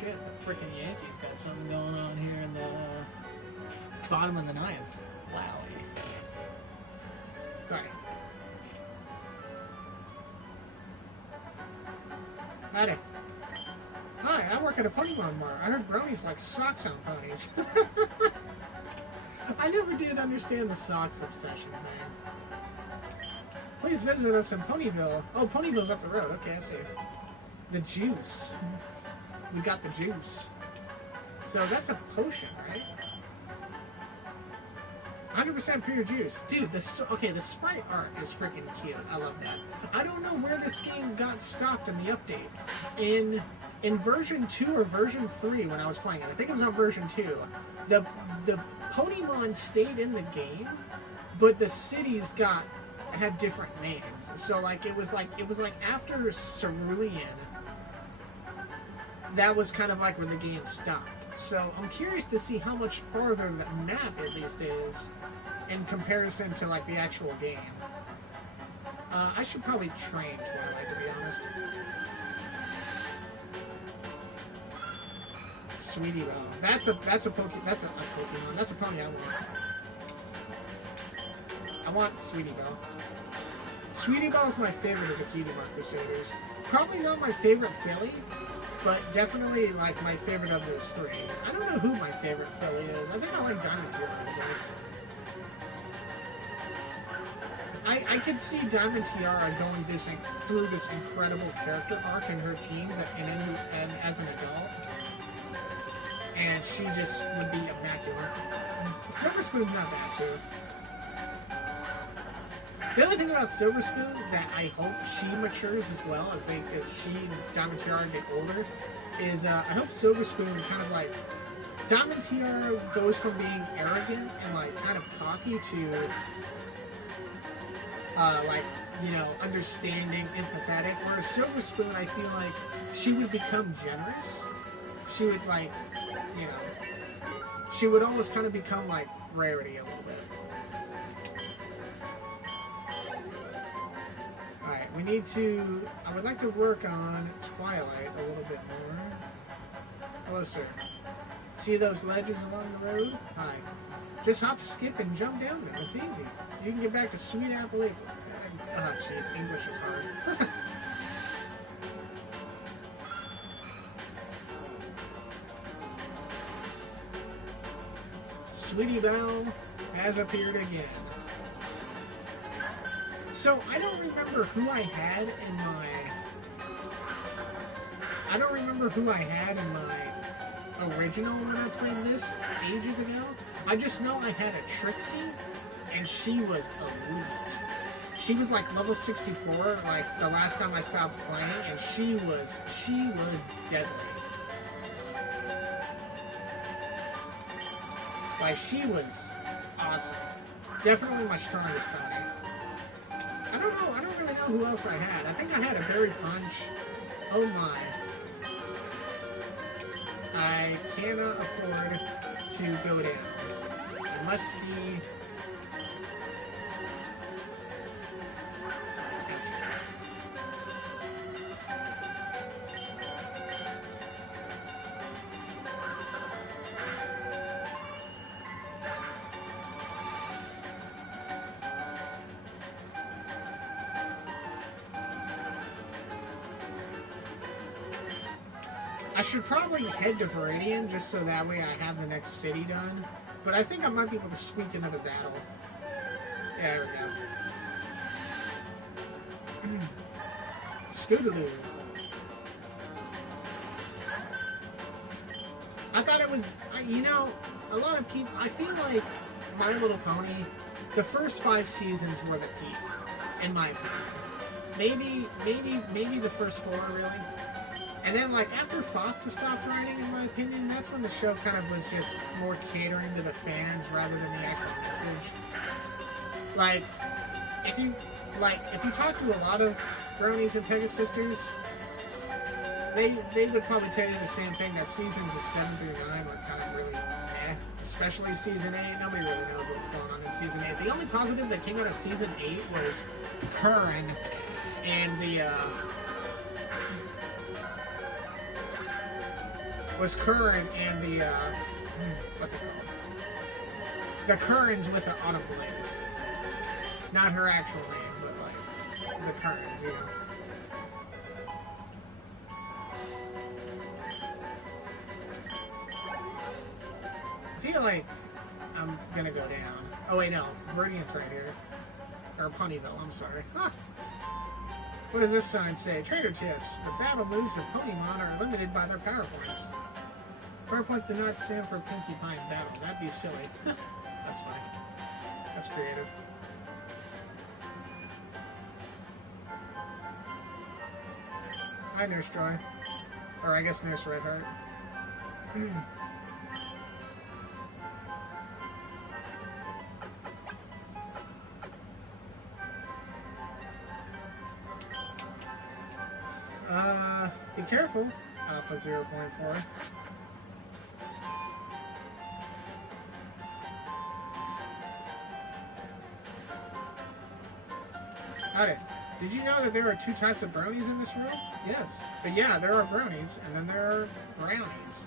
shit, the frickin' Yankees got something going on here in the bottom of the ninth. Wowie. Sorry. Howdy. Hi, I work at a Ponymon Mart. I heard bronies like socks on ponies. I never did understand the socks obsession thing. Please visit us in Ponyville. Oh, Ponyville's up the road. Okay, I see. The juice. We got the juice. So that's a potion, right? 100% pure juice. Dude, the sprite art is freaking cute. I love that. I don't know where this game got stopped in the update. In version 2 or version 3 when I was playing it, I think it was on version 2, the Ponymon stayed in the game, but the cities had different names. So like it was like after Cerulean, that was kind of like where the game stopped. So I'm curious to see how much farther the map at least is in comparison to like the actual game. I should probably train Twilight, to be honest. Sweetie Belle. That's a Pokemon. That's a pony I want. I want Sweetie Belle. Sweetie Belle is my favorite of the Cutie Mark Crusaders. Probably not my favorite filly, but definitely like my favorite of those three. I don't know who my favorite filly is. I think I like Diamond Tiara the best. I could see Diamond Tiara going through this incredible character arc in her teens and as an adult. And she just would be immaculate. Silver Spoon's not bad too. The other thing about Silver Spoon that I hope she matures as well as she and Diamond Tiara get older is I hope Silver Spoon kind of like Diamond Tiara goes from being arrogant and like kind of cocky to like, you know, understanding, empathetic. Whereas Silver Spoon, I feel like she would become generous. She would like, you know, she would almost kind of become like Rarity a little bit. Alright, we need to, I would like to work on Twilight a little bit more. Hello, sir. See those ledges along the road? Hi. Just hop, skip, and jump down them. It's easy. You can get back to Sweet Apple Lake. Oh, jeez, English is hard. Sweetie Belle has appeared again. So I don't remember who I had in my. I don't remember who I had in my original when I played this ages ago. I just know I had a Trixie, and she was elite. She was like level 64, like the last time I stopped playing, and she was deadly. Like, she was awesome. Definitely my strongest pony. I don't really know who else I had. I think I had a Berry Punch. Oh my. I cannot afford to go down. I must be... I should probably head to Viridian just so that way I have the next city done. But I think I might be able to squeak another battle. Yeah, there we go. Scootaloo. I thought it was, you know, a lot of people, I feel like My Little Pony, the first 5 seasons were the peak, in my opinion. Maybe the first 4, really. And then, like, after Fosta stopped writing, in my opinion, that's when the show kind of was just more catering to the fans rather than the actual message. Like, if you talk to a lot of Bronies and Pegasisters, they would probably tell you the same thing, that seasons of 7 through 9 were kind of really meh. Especially season 8. Nobody really knows what's going on in season 8. The only positive that came out of season 8 was Curran and the, was Curran and the, what's it called? The Currans with the autumn blaze. Not her actual name, but like, the Currans, you know. I feel like I'm gonna go down. Oh wait, no. Verdient's right here. Or Ponyville, I'm sorry. Huh. What does this sign say? Trader tips. The battle moves of Ponymon are limited by their power points. Power points do not stand for Pinkie Pie in battle. That'd be silly. That's fine. That's creative. Hi, Nurse Joy. Or I guess Nurse Redheart. Be careful. Alpha 0.4. Howdy. Did you know that there are 2 types of brownies in this world? Yes. But yeah, there are brownies, and then there are brownies.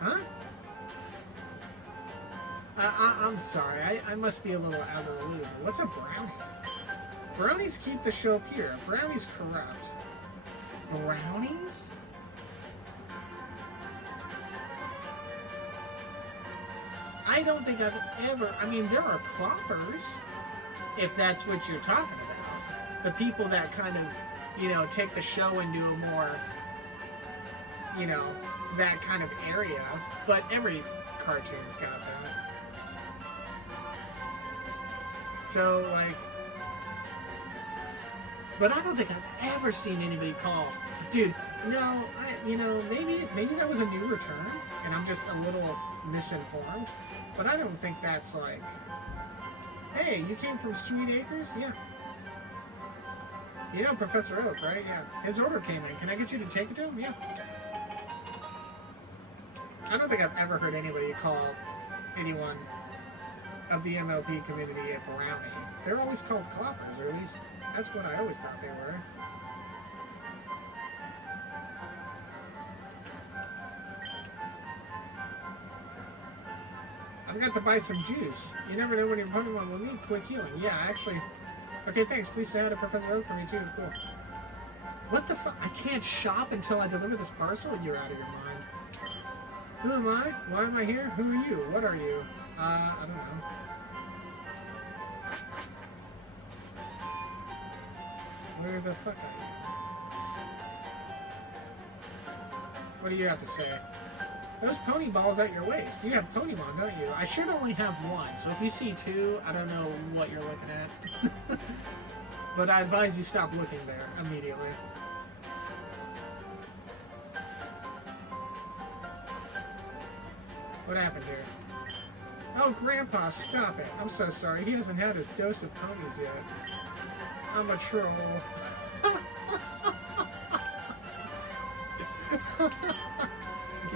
Huh? I'm sorry. I must be a little out of the loop. What's a brownie? Brownies keep the show pure. Brownies corrupt. Brownies? I don't think I've ever... I mean, there are cloppers, if that's what you're talking about. The people that kind of, you know, take the show into a more, you know, that kind of area. But every cartoon's got that. So, like... But I don't think I've ever seen anybody call, dude. No, maybe that was a new return, and I'm just a little misinformed. But I don't think that's like, hey, you came from Sweet Acres, yeah. You know Professor Oak, right? Yeah. His order came in. Can I get you to take it to him? Yeah. I don't think I've ever heard anybody call anyone of the MLP community a brownie. They're always called cloppers, or at least that's what I always thought they were. I've got to buy some juice. You never know when your Pokemon will need quick healing. Yeah, actually. Okay, thanks. Please say hi to Professor Oak for me, too. Cool. What the fuck? I can't shop until I deliver this parcel? You're out of your mind. Who am I? Why am I here? Who are you? What are you? I don't know. Where the fuck are you? What do you have to say? Those pony balls at your waist. You have Ponymon, don't you? I should only have one, so if you see 2, I don't know what you're looking at. But I advise you stop looking there immediately. What happened here? Oh, Grandpa, stop it. I'm so sorry. He hasn't had his dose of ponies yet. I'm a troll.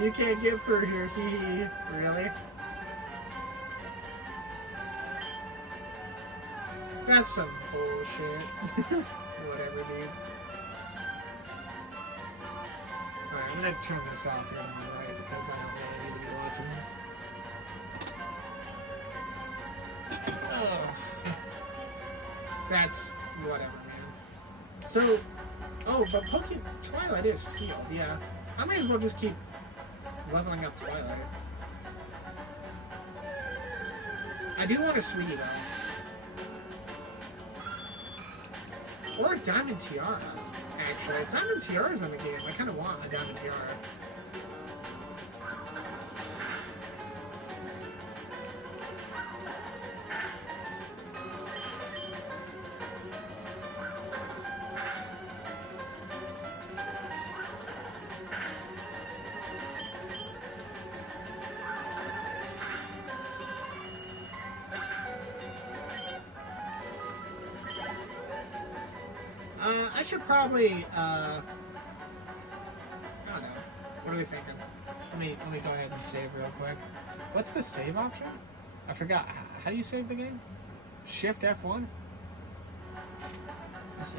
You can't get through here, hee hee. Really? That's some bullshit. Whatever, dude. Alright, I'm gonna turn this off here on the right because I don't really need to be watching this. Ugh. That's whatever, man. So, oh, but Pokemon Twilight is healed, yeah. I may as well just keep leveling up Twilight. I do want a Sweetie, though. Or a Diamond Tiara, actually. If Diamond Tiara's in the game, I kind of want a Diamond Tiara. I should probably, I don't know. What are we thinking? Let me go ahead and save real quick. What's the save option? I forgot. How do you save the game? Shift F1? Let's see.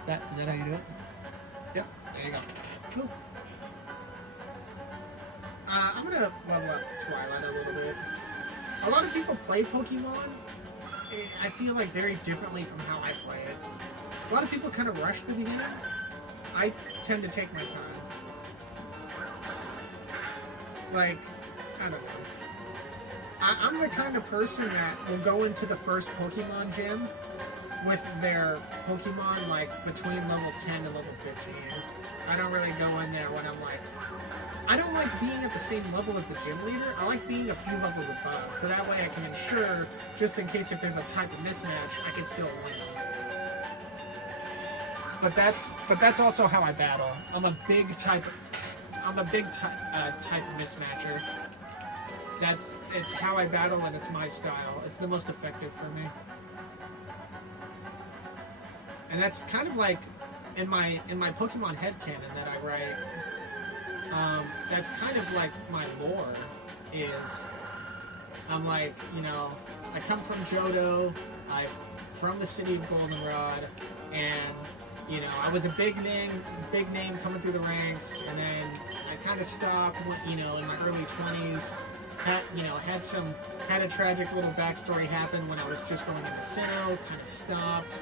Is that how you do it? Yep, there you go. Cool. I'm gonna level up Twilight a little bit. A lot of people play Pokemon, I feel like, very differently from how I play it. A lot of people kind of rush the beginning. I tend to take my time. Like, I don't know. I'm the kind of person that will go into the first Pokemon gym with their Pokemon, like, between level 10 and level 15. I don't really go in there when I'm like... I don't like being at the same level as the gym leader. I like being a few levels above, so that way I can ensure, just in case if there's a type of mismatch, I can still win. But that's also how I battle. I'm a big type mismatcher. It's how I battle, and it's my style. It's the most effective for me. And that's kind of like in my Pokemon headcanon that I write. That's kind of like my lore is. I'm like, you know, I come from Johto. I'm from the city of Goldenrod, and you know, I was a big name coming through the ranks, and then I kind of stopped, you know, in my early 20s. Had a tragic little backstory happen when I was just going into Sinnoh, kind of stopped.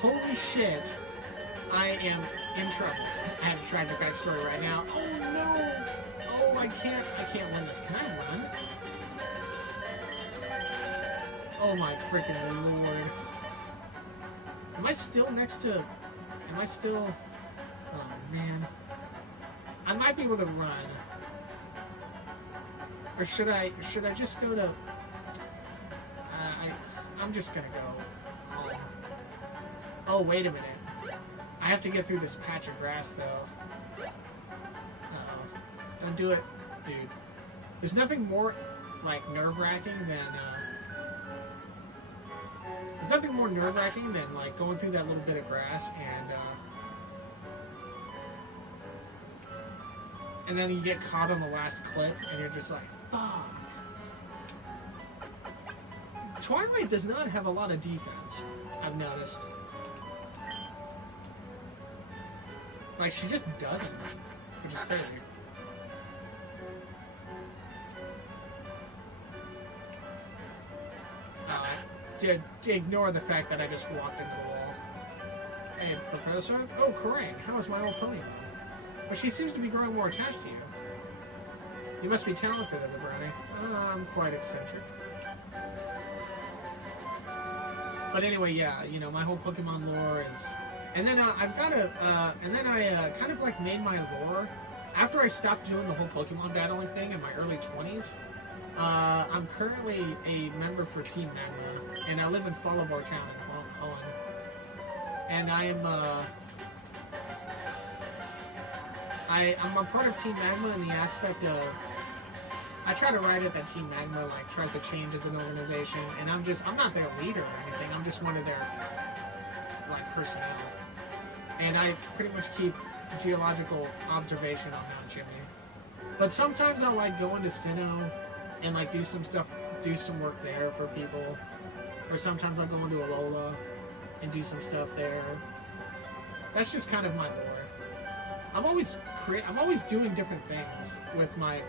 Holy shit, I am in trouble. I have a tragic backstory right now. Oh no! Oh, I can't win this. Can I run? Oh my freaking lord. Am I still... Oh man. I might be able to run. Or should I just go to... I'm just gonna go home. Oh, wait a minute. I have to get through this patch of grass, though. Uh-oh. Don't do it, dude. There's nothing more, like, nerve-wracking than, There's nothing more nerve-wracking than, like, going through that little bit of grass and then you get caught on the last clip, and you're just like, fuck. Twilight does not have a lot of defense, I've noticed. Like, she just doesn't, which is crazy. To ignore the fact that I just walked into the wall. Hey, Professor? Oh, Corang, how is my old Ponymon? But she seems to be growing more attached to you. You must be talented as a brownie. I'm quite eccentric. But anyway, yeah, you know, my whole Pokemon lore is... And then I've got a... and then I kind of, like, made my lore... After I stopped doing the whole Pokemon battling thing in my early 20s, I'm currently a member for Team Magma, and I live in Fallabor Town in Holland. And I'm a part of Team Magma in the aspect of... I try to write it that Team Magma, like, tries to change as an organization, and I'm not their leader or anything, I'm just one of their, like, personnel. And I pretty much keep geological observation on Mount Chimney. But sometimes I'll, like, go into Sinnoh and, like, do some work there for people. Or sometimes I'll go into Alola and do some stuff there. That's just kind of my lore. I'm always doing different things with my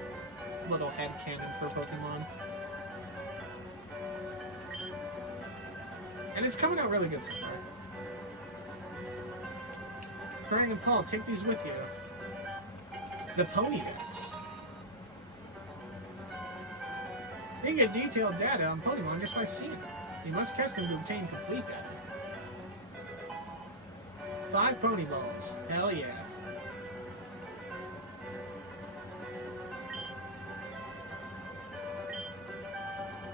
little headcanon for Pokemon. And it's coming out really good so far. Corang and Paul, take these with you. The Pokédex. You can get detailed data on Pokemon just by seeing them. You must catch them to obtain complete data. 5 Pokeballs. Hell yeah.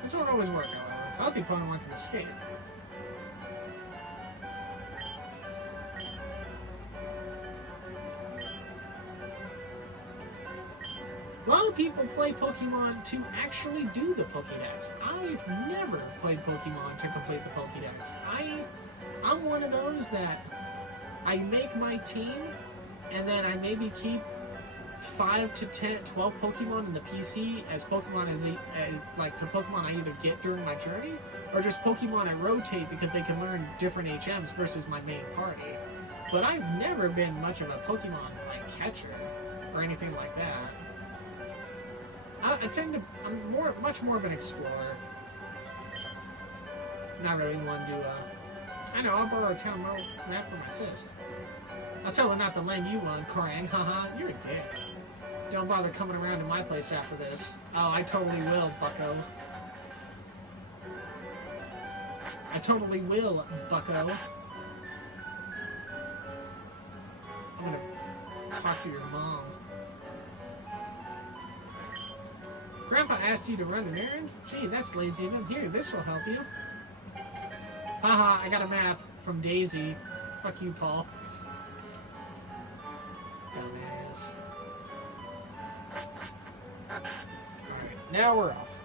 This won't always work, however. Healthy Pokemon can escape. A lot of people play Pokemon to actually do the Pokédex. I've never played Pokemon to complete the Pokédex. I'm one of those that I make my team, and then I maybe keep 5 to 10, 12 Pokemon in the PC as Pokemon like to Pokemon I either get during my journey, or just Pokemon I rotate because they can learn different HMs versus my main party. But I've never been much of a Pokemon like catcher or anything like that. I'm much more of an explorer. Not really one to, I know, I'll borrow a town map from my sis. I'll tell her not to lend you one, Corang. Haha, you're a dick. Don't bother coming around to my place after this. Oh, I totally will, bucko. I totally will, bucko. I'm gonna talk to your mom. Grandpa asked you to run an errand? Gee, that's lazy of him. Here, this will help you. Haha, I got a map from Daisy. Fuck you, Paul. Dumbass. Alright, now we're off.